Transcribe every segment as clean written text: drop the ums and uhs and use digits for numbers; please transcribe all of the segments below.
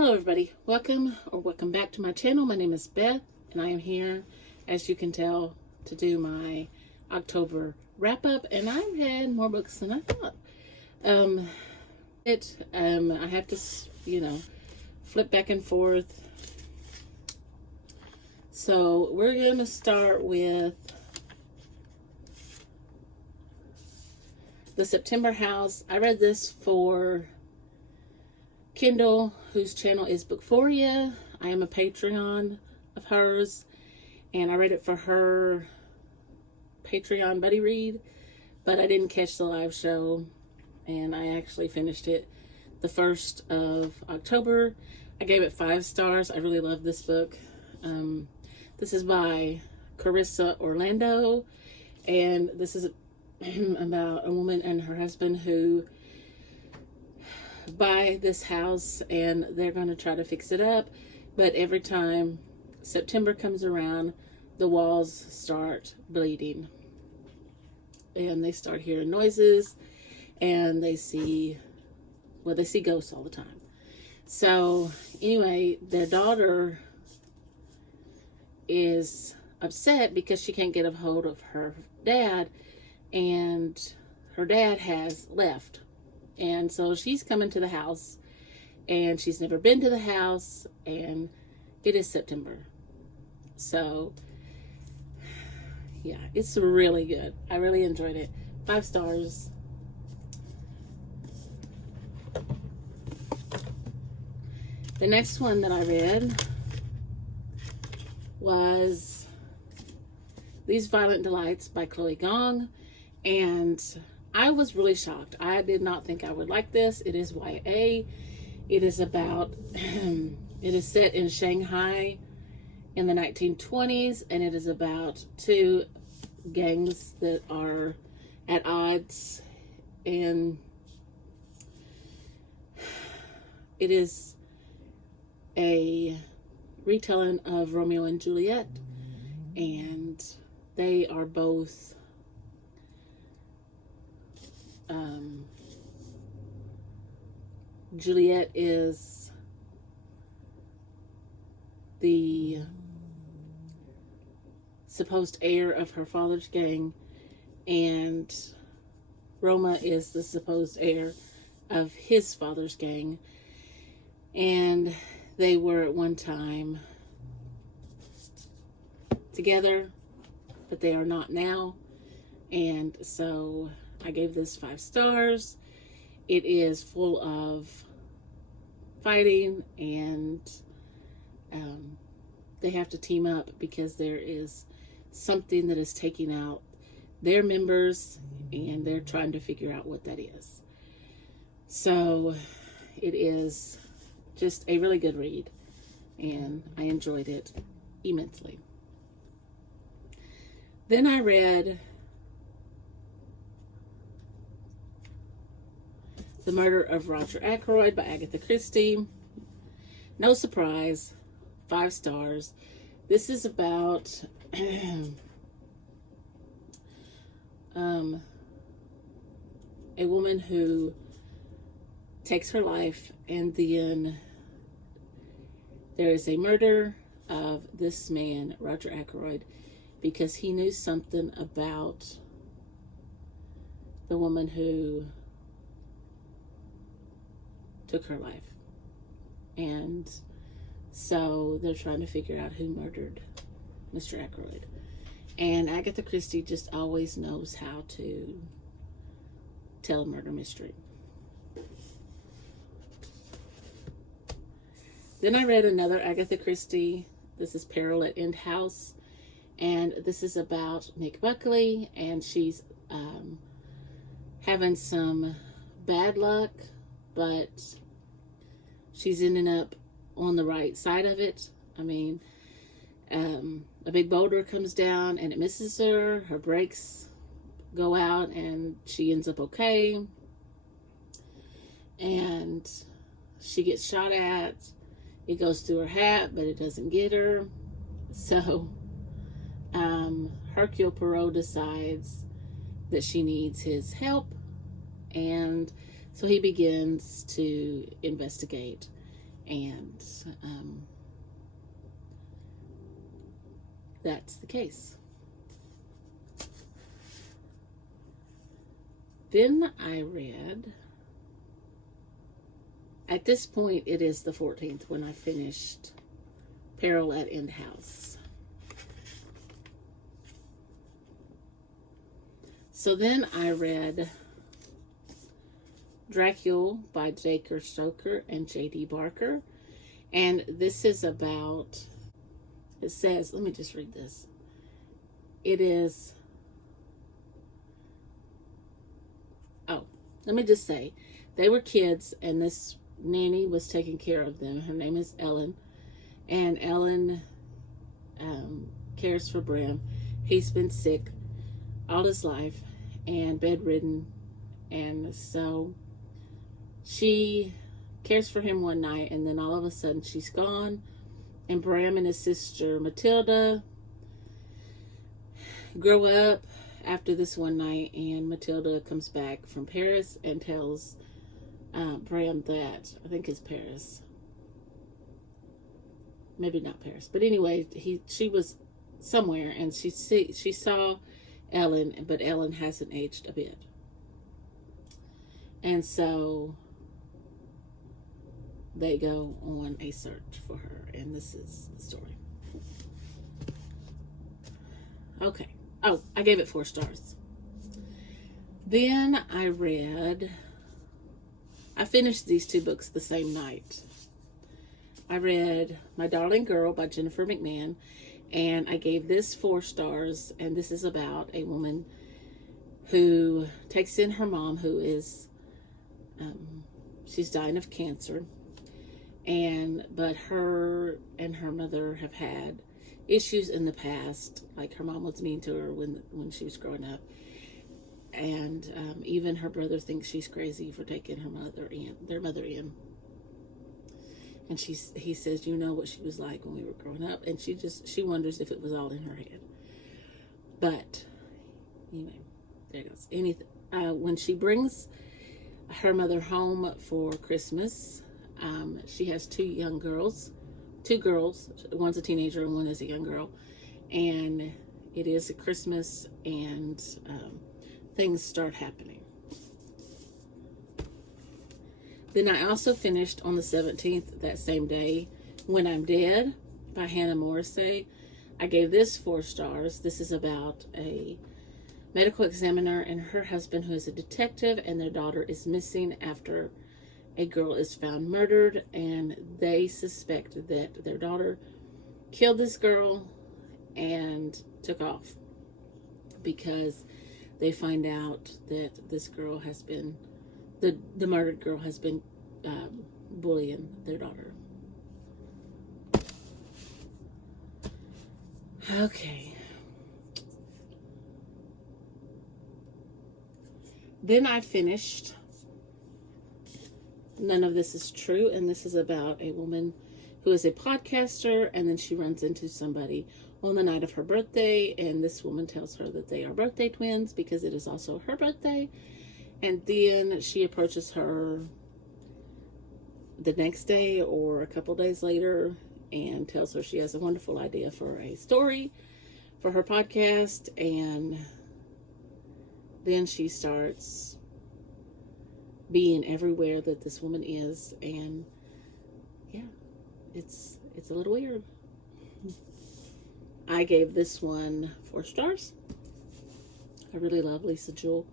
Hello everybody, welcome back to my channel. My name is Beth and I am here, as you can tell, to do my October wrap up, and I've had more books than I thought. I have to, flip back and forth. So we're going to start with The September House. I read this for Kindle, whose channel is Bookphoria. I am a Patreon of hers, and I read it for her Patreon buddy read, but I didn't catch the live show, and I actually finished it the 1st of October. I gave it 5 stars. I really love this book. This is by Carissa Orlando, and this is about a woman and her husband who buy this house, and they're going to try to fix it up, but every time September comes around, the walls start bleeding and they start hearing noises, and they see ghosts all the time. So anyway, their daughter is upset because she can't get a hold of her dad, and her dad has left. And so she's coming to the house, and she's never been to the house, and it is September. So, yeah, it's really good. I really enjoyed it. 5 stars. The next one that I read was These Violent Delights by Chloe Gong, and I was really shocked. I did not think I would like this. It is YA. It is about, it is set in Shanghai in the 1920s, and it is about 2 gangs that are at odds, and it is a retelling of Romeo and Juliet, and they are both Juliet is the supposed heir of her father's gang, and Roma is the supposed heir of his father's gang, and they were at one time together, but they are not now. And so I gave this 5 stars. It is full of fighting, and they have to team up because there is something that is taking out their members, and they're trying to figure out what that is. So it is just a really good read, and I enjoyed it immensely. Then I read The Murder of Roger Ackroyd by Agatha Christie. No surprise, 5 stars. This is about a woman who takes her life, and then there is a murder of this man, Roger Ackroyd, because he knew something about the woman who took her life. And so they're trying to figure out who murdered Mr. Ackroyd. And Agatha Christie just always knows how to tell a murder mystery. Then I read another Agatha Christie. This is Peril at End House, and this is about Nick Buckley, and she's having some bad luck, but she's ending up on the right side of it. I mean, a big boulder comes down and it misses her. Her brakes go out and she ends up okay. And she gets shot at. It goes through her hat, but it doesn't get her. So Hercule Poirot decides that she needs his help, and so he begins to investigate. And that's the case. Then I read, at this point it is the 14th when I finished Peril at End House. So then I read Dracula by J.K. Stoker and J.D. Barker. And this is about, it says, let me just read this. It is, let me just say, they were kids and this nanny was taking care of them. Her name is Ellen. And Ellen cares for Bram. He's been sick all his life and bedridden. And so she cares for him one night, and then all of a sudden she's gone. And Bram and his sister Matilda grow up after this one night, and Matilda comes back from Paris and tells Bram that, I think it's Paris, maybe not Paris, but anyway, she was somewhere, and she saw Ellen, but Ellen hasn't aged a bit. And so they go on a search for her, and this is the story. Okay. Oh, I gave it 4 stars. Then I finished these 2 books the same night. I read My Darling Girl by Jennifer McMahon, and I gave this 4 stars, and this is about a woman who takes in her mom who is, she's dying of cancer, but her and her mother have had issues in the past, like her mom was mean to her when she was growing up, and even her brother thinks she's crazy for taking their mother in. And he says, you know what she was like when we were growing up, and she wonders if it was all in her head. But anyway, there it goes. When she brings her mother home for Christmas, she has 2 girls. One's a teenager and one is a young girl, and it is a Christmas, and things start happening. Then I also finished on the 17th, that same day, When I'm Dead by Hannah Morrissey. I gave this 4 stars. This is about a medical examiner and her husband who is a detective, and their daughter is missing after a girl is found murdered, and they suspect that their daughter killed this girl and took off because they find out that this girl has been, the murdered girl has been bullying their daughter. Okay. Then I finished None of This Is True, and this is about a woman who is a podcaster, and then she runs into somebody on the night of her birthday, and this woman tells her that they are birthday twins because it is also her birthday. And then she approaches her the next day or a couple days later and tells her she has a wonderful idea for a story for her podcast, and then she starts being everywhere that this woman is, and yeah, it's a little weird. I gave this one 4 stars. I really love Lisa Jewell.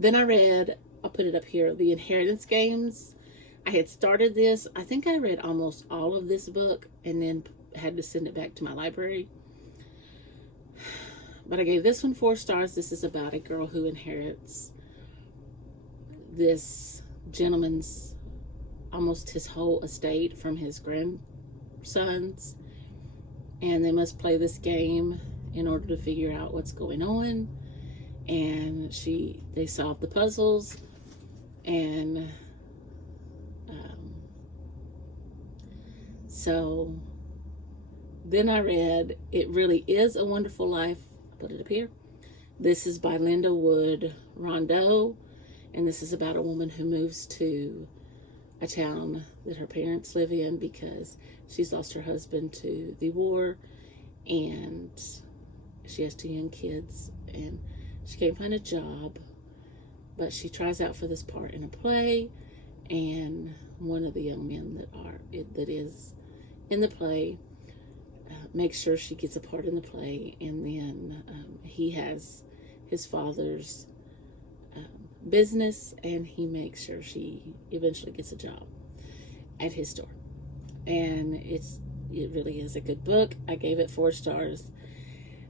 Then I read, I'll put it up here, The Inheritance Games. I had started this. I think I read almost all of this book and then had to send it back to my library. But I gave this one 4 stars. This is about a girl who inherits this gentleman's, almost his whole estate from his grandsons. And they must play this game in order to figure out what's going on. And they solve the puzzles, and so then I read It Really Is a Wonderful Life. I'll put it up here. This is by Linda Wood Rondeau, and this is about a woman who moves to a town that her parents live in because she's lost her husband to the war, and she has 2 young kids, and she can't find a job, but she tries out for this part in a play, and one of the young men that is in the play makes sure she gets a part in the play, and then he has his father's business, and he makes sure she eventually gets a job at his store. And it really is a good book. I gave it 4 stars.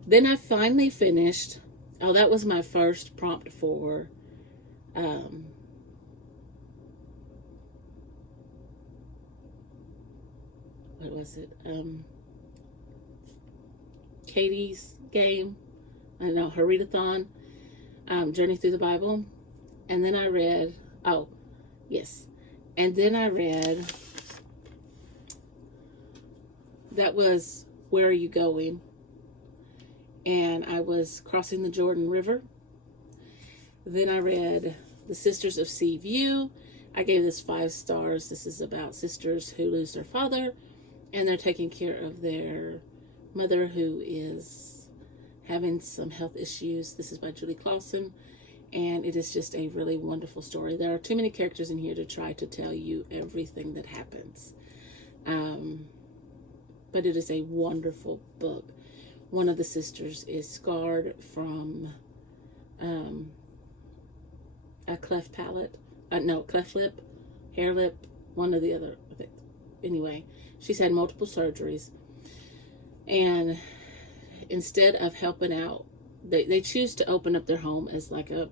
Then I finally finished. Oh, that was my first prompt for what was it? Katie's game. I don't know, her readathon. Journey Through the Bible. And then I read, that was Where Are You Going? And I was crossing the Jordan River. Then I read The Sisters of Sea View. I gave this 5 stars. This is about sisters who lose their father, and they're taking care of their mother who is having some health issues. This is by Julie Clausen, and it is just a really wonderful story. There are too many characters in here to try to tell you everything that happens. But it is a wonderful book. One of the sisters is scarred from a cleft lip, hair lip, one or the other. Anyway, she's had multiple surgeries. And instead of helping out, they choose to open up their home as like a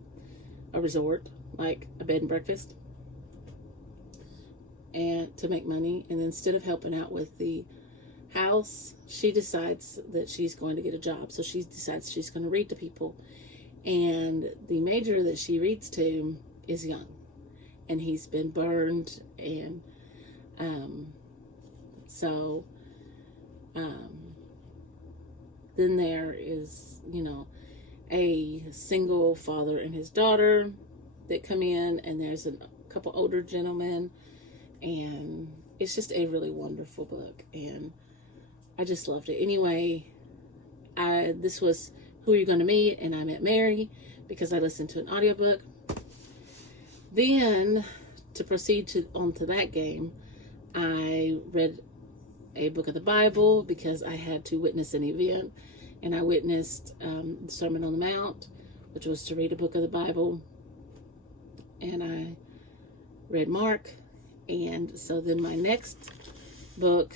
resort, like a bed and breakfast, and to make money. And instead of helping out with the house, she decides that she's going to get a job. So she decides she's going to read to people. And the major that she reads to is young, and he's been burned. And then there is, a single father and his daughter that come in, and there's a couple older gentlemen, and it's just a really wonderful book, and I just loved it. Anyway, this was Who Are You Going to Meet, and I met Mary because I listened to an audiobook. Then, to proceed onto that game, I read a book of the Bible because I had to witness an event, and I witnessed the Sermon on the Mount, which was to read a book of the Bible, and I read Mark. And so then my next book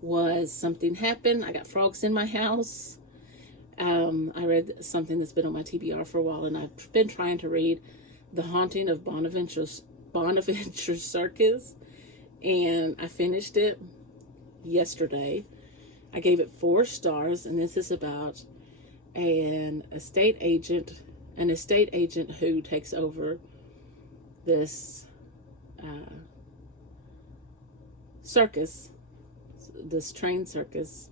was Something Happened. I got frogs in my house. I read something that's been on my TBR for a while, and I've been trying to read The Haunting of Bonaventure Circus, and I finished it yesterday. I gave it 4 stars, and this is about an estate agent who takes over this circus, this train circus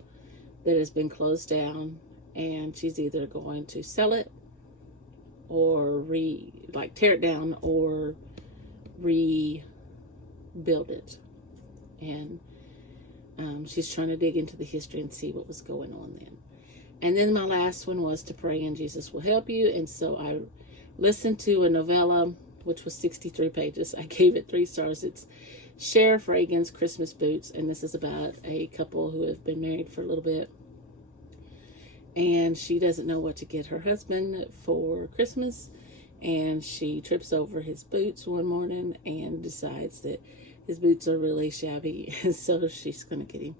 that has been closed down, and she's either going to sell it or tear it down or rebuild it. And she's trying to dig into the history and see what was going on then. And then my last one was To Pray and Jesus Will Help You. And so I listened to a novella, which was 63 pages. I gave it 3 stars. It's Sheriff Reagan's Christmas Boots, and this is about a couple who have been married for a little bit, and she doesn't know what to get her husband for Christmas, and she trips over his boots one morning and decides that his boots are really shabby, and so she's going to get him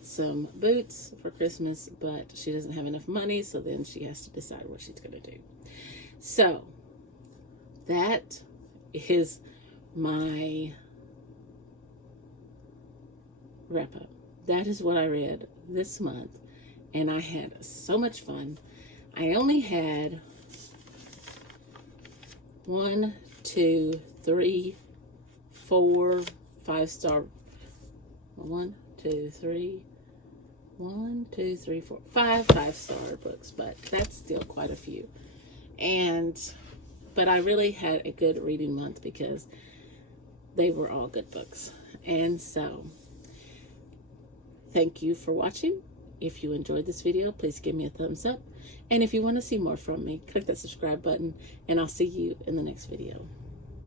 some boots for Christmas, but she doesn't have enough money, so then she has to decide what she's going to do. So that is my wrap up. That is what I read this month, and I had so much fun. I only had 1, 2, 3, 4, 5-star. 1, 2, 3, 1, 2, 3, 4, 5 5-star books, but that's still quite a few. But I really had a good reading month because they were all good books. And so, thank you for watching. If you enjoyed this video, please give me a thumbs up. And if you want to see more from me, click that subscribe button, and I'll see you in the next video.